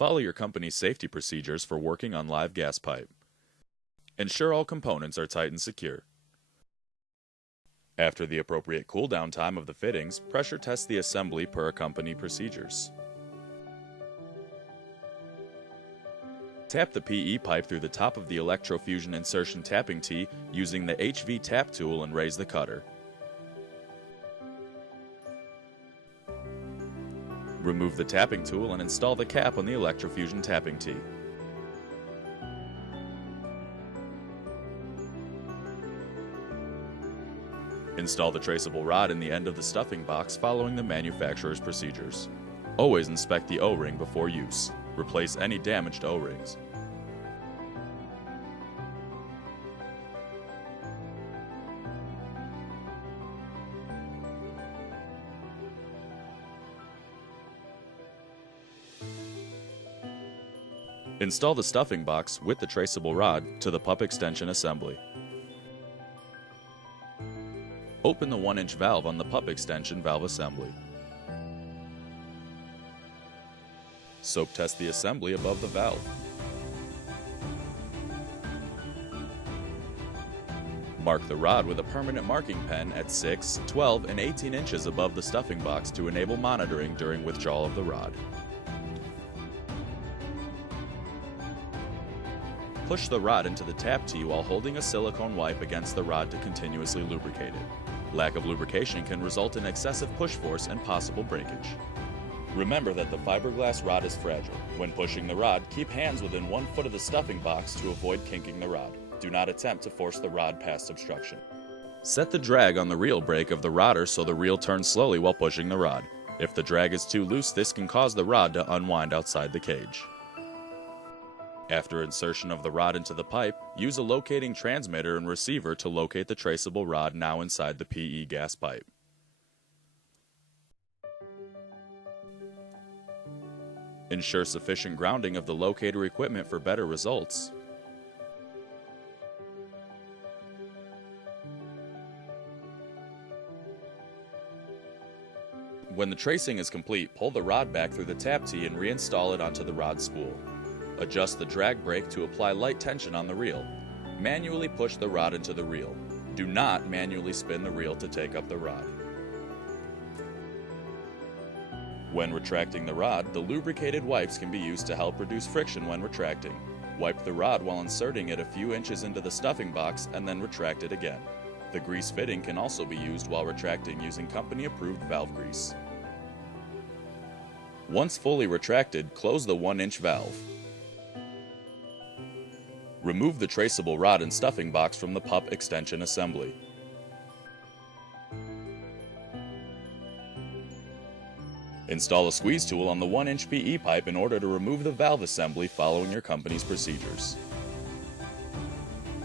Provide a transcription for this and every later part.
Follow your company's safety procedures for working on live gas pipe. Ensure all components are tight and secure. After the appropriate cool-down time of the fittings, pressure test the assembly per company procedures. Tap the PE pipe through the top of the electrofusion insertion tapping tee using the HV tap tool and raise the cutter. Remove the tapping tool and install the cap on the electrofusion tapping tee. Install the traceable rod in the end of the stuffing box following the manufacturer's procedures. Always inspect the O-ring before use. Replace any damaged O-rings. Install the stuffing box with the traceable rod to the pup extension assembly. Open the 1-inch valve on the pup extension valve assembly. Soak test the assembly above the valve. Mark the rod with a permanent marking pen at 6, 12, and 18 inches above the stuffing box to enable monitoring during withdrawal of the rod. Push the rod into the tap tee while holding a silicone wipe against the rod to continuously lubricate it. Lack of lubrication can result in excessive push force and possible breakage. Remember that the fiberglass rod is fragile. When pushing the rod, keep hands within 1 foot of the stuffing box to avoid kinking the rod. Do not attempt to force the rod past obstruction. Set the drag on the reel brake of the rodder so the reel turns slowly while pushing the rod. If the drag is too loose, this can cause the rod to unwind outside the cage. After insertion of the rod into the pipe, use a locating transmitter and receiver to locate the traceable rod now inside the PE gas pipe. Ensure sufficient grounding of the locator equipment for better results. When the tracing is complete, pull the rod back through the tap tee and reinstall it onto the rod spool. Adjust the drag brake to apply light tension on the reel. Manually push the rod into the reel. Do not manually spin the reel to take up the rod. When retracting the rod, the lubricated wipes can be used to help reduce friction when retracting. Wipe the rod while inserting it a few inches into the stuffing box and then retract it again. The grease fitting can also be used while retracting using company-approved valve grease. Once fully retracted, close the 1-inch valve. Remove the traceable rod and stuffing box from the pup extension assembly. Install a squeeze tool on the 1-inch PE pipe in order to remove the valve assembly following your company's procedures.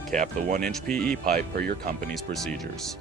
Cap the 1-inch PE pipe per your company's procedures.